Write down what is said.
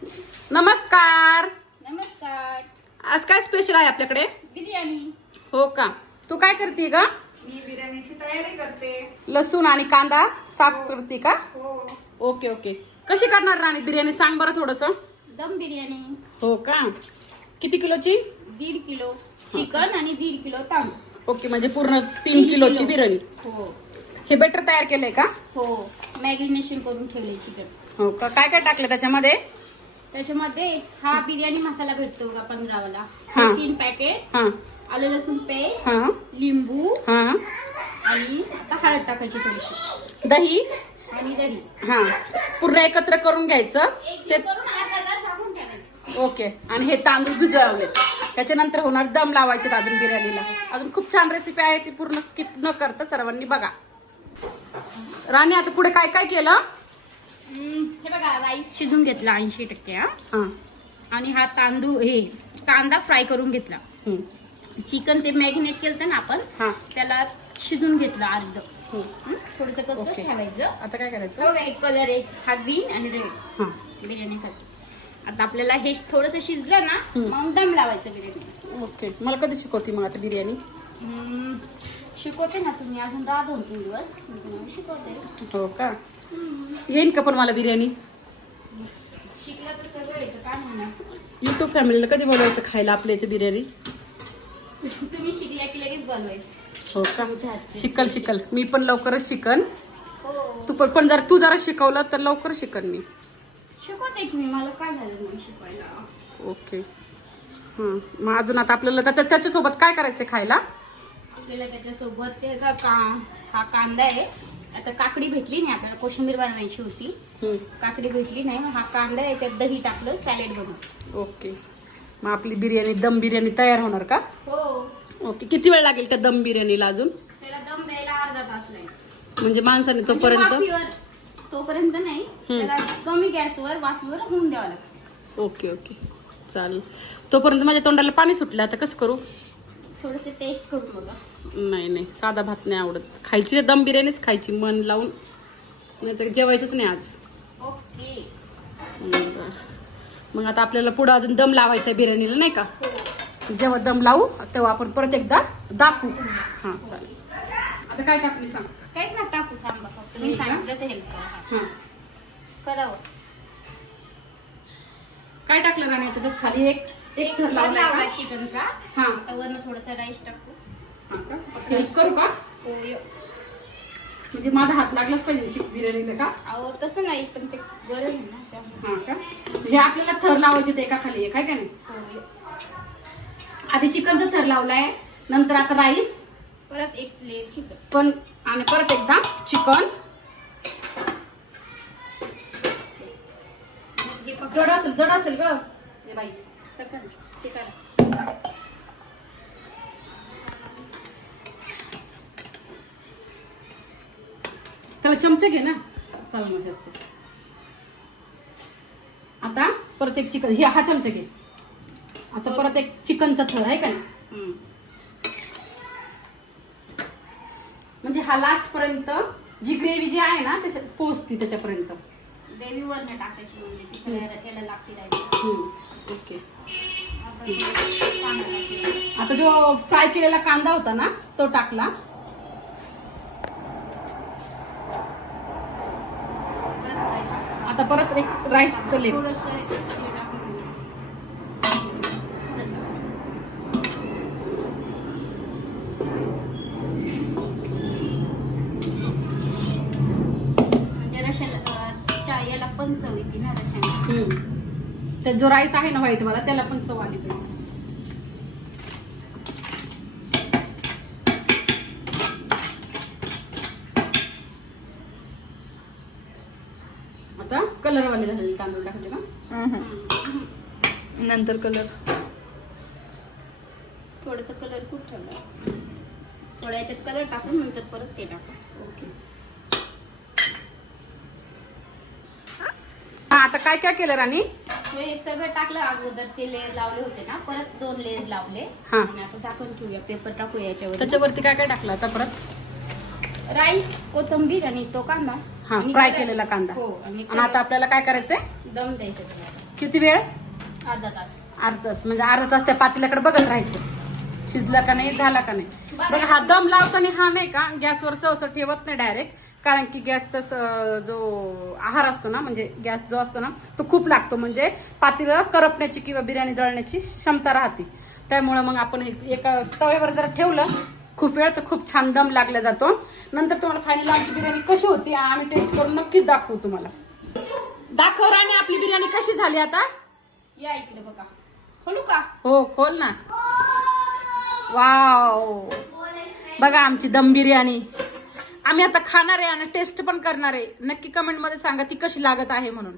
नमस्कार. नमस्कार. आज काय स्पेशल आहे आपल्याकडे? बिर्याणी. हो का? तू काय करते ग? मी बिर्याणीची तयारी करते. लसूण आणि कांदा साफ करते का? हो. Okay okay. कशी करणार राणी बिर्याणी सांग बरं थोडस. दम बिर्याणी. हो का? किती किलोची? 1.5 किलो चिकन आणि 1.5 किलो तांदूळ. ओके, म्हणजे पूर्ण 3 किलोची बिर्याणी. हो हे बेटर तयार केलंय का? हो. मॅरिनेशन करून ठेवले चिकन. हो का? काय काय टाकलं त्याच्यामध्ये? त्याच्यामध्ये हा बिर्याणी मसाला भेटतो का 15 वाला. हा. 3 पॅकेट. हा आलं लसूण पेस्ट. हा लिंबू हा. आणि आता हळद टाकायची थोडीशी दही. आणि दही. हा, पूर्ण एकत्र करून घ्यायचं ते. करून अर्धा तास झाकून ठेवायचं. ओके. आणि हे तांदूळ भिजवले त्याच्यानंतर होणार दम लावायचे अजून बिर्याणीला. अजून खूप छान रेसिपी आहे, ती पूर्ण स्किप न करता सर्वांनी बघा. राणी आता पुढे काय काय केलं? हे बघा, राईस शिजून घेतला 80%. हा. आणि हा तांदूळ हे कांदा फ्राय करून घेतला. हम्म. चिकन ते मॅरिनेट केलं ना आपण, हा. त्याला शिजून घेतलं अर्ध. हम्म. थोडस कच्च ओके. ठेवायचं. आता काय करायचं? बघा, एक कलर आहे हा ग्रीन आणि रेड हा. बिर्याणीसाठी. आता आपल्याला हे थोडस शिजलं ना, मग दम लावायचं बिर्याणी. ओके. मला कधी शिकवती मग आता बिर्याणी? शिकवते ना तुम्ही, अजून राहा 2-3 दिवस मी तुम्हाला शिकवते. हो का? येईन का पण मला बिर्याणी? शिकलं तर सगळं येतं, काय म्हणणार. युट्यूब फॅमिलीला कधी बोलवायचं खायला आपल्या इथे बिर्याणी? तुम्ही शिकल्या की लगेच बोलवायचं. हो का? शिकल शिकल, मी पण लवकरच शिकन. हो, तू पण जर तू जरा शिकवलं तर लवकर शिकन मी. शिकवते की मी. मला काय झालं म्हणून शिकवायला. ओके. हां, मग अजून आता आपल्याला त्याच्यासोबत काय करायचं खायला? आपल्याला त्याच्यासोबत ते हा कांदा आहे. आता काकडी भेटली नाही आपल्याला, कोशिंबीर बनवायची होती. काकडी भेटली नाही, हा कांदा याच्यात दही टाकलं, सॅलेड बनवलं. ओके. मग आपली बिर्याणी दम बिर्याणी तयार होणार का? हो. ओके. किती वेळ लागेल त्या दम बिर्याणीला अजून? त्याला दम द्यायला अर्धा तास लागेल. म्हणजे माणसाने म्हणजे तोपर्यंत? वाफीवर तोपर्यंत नाही, त्याला कमी गॅसवर वाफीवर होऊन द्यावं लागतं. ओके ओके, चालेल. तोपर्यंत माझ्या तोंडाला पाणी सुटलं, आता कसं करू? थोडंसं टेस्ट करून बघा. नाही नाही, साधा भात नाही आवडत. खायची दम बिर्याणीच खायची मन लावून, नाही तर जेवायचंच नाही आज. ओके. बरं. मग आता आपल्याला पुढं अजून दम लावायचा आहे बिर्याणीला, नाही का? हो. जेव्हा दम लावू तेव्हा आपण परत एकदा दाखवू. हां, चालेल. आता काय टाकू मी सांग? काहीच ना टाकू, थांबा. तुम्ही सांगितलं ते हेल्प करा. हां. करावं. काय टाकलं राणी त्याच्यात? खाली एक थर लावला लावला चिकनचा. हां. आता वरनं थोडासा राईस टाकू. हां का? हेल्प करू का? हो. म्हणजे माझा हात लागलाच पाहिजे बिर्याणीला का? अहो तसं नाही, पण ते बरं आहे ना त्यामुळे. हां का? म्हणजे आपल्याला थर लावायचे ते एका खाली एक, आहे का नाही? हो. आधी चिकनचा थर लावलाय, नंतर आता राईस, परत एक लेअर चिकन. पण आणि परत एकदा चिकन. जड असेल ग हे बाई. सगळं ते करा. त्याला चमचा घे ना. चला मग जास्त. आता परत एक चिकन, हा चमचा घे. आता परत एक चिकनचा थर, आहे का नाही? म्हणजे हा लास्ट पर्यंत जी ग्रेव्ही जी आहे ना त्याच्यात पोहोचते त्याच्यापर्यंत. ग्रेव्ही वरनं टाकायची, म्हणजे ती सगळ्या याला लागते राईस. ओके. कांदा टाकला. आता जो फ्राय केलेला कांदा होता ना तो टाकला. आता परत एक राईसचं लेप. थोडंसं हे टाकून घेऊ. थोडंसं. म्हणजे रशाला याला पण चव येते ना रशाने. तर जो राईस आहे ना व्हाईट वाला त्याला पण चव आली पाहिजे. आता कलर वाले झालेले तांदूळ टाकले ना. नंतर कलर. थोडस कलर खूप ठेवला. थोड्या याच्यात कलर टाकून नंतर परत ते टाकू. ओके. आता काय काय केलं राणी? हे सगळं टाकलं अगोदर, ते लेअर लावले होते ना, परत 2 लेअर लावले. हा. आणि आता झाकण ठेवूया, पेपर टाकूया याच्यावर. त्याच्यावरती काय काय टाकलं आता परत? राईस, कोथिंबीर आणि तो कांदा. हा, आणि फ्राय कलर. केलेला कांदा. हो. आणि आणि आता आपल्याला काय करायचंय? दम द्यायचं त्याला. किती वेळ? अर्धा तास. अर्धा तास. म्हणजे अर्धा तास त्या पातेल्याकडे बघत राहायचं शिजला का नाही, झाला का नाही. बघा हा दम लावताना हा नाही का गॅसवर सहसा ठेवत नाही डायरेक्ट, कारण की गॅसचा जो आहार असतो ना, म्हणजे गॅस जो असतो ना तो खूप लागतो, म्हणजे पातेलं करपण्याची किंवा बिर्याणी जळण्याची क्षमता राहते. त्यामुळं मग आपण एका तव्यावर जर ठेवलं खूप वेळ तर खूप छान दम लागला जातो. नंतर तुम्हाला फायनल आमची बिर्याणी कशी होती आम्ही टेस्ट करून नक्कीच दाखवू तुम्हाला. दाखव राणी आपली बिर्याणी कशी झाली आता. या इकडे बघा. खोलू का? हो खोल ना. वाव, बघा आमची दम बिर्याणी. आम्ही आता खाणार आहे आणि टेस्ट पण करणार आहे. नक्की कमेंट मध्ये सांगा ती कशी लागत आहे म्हणून.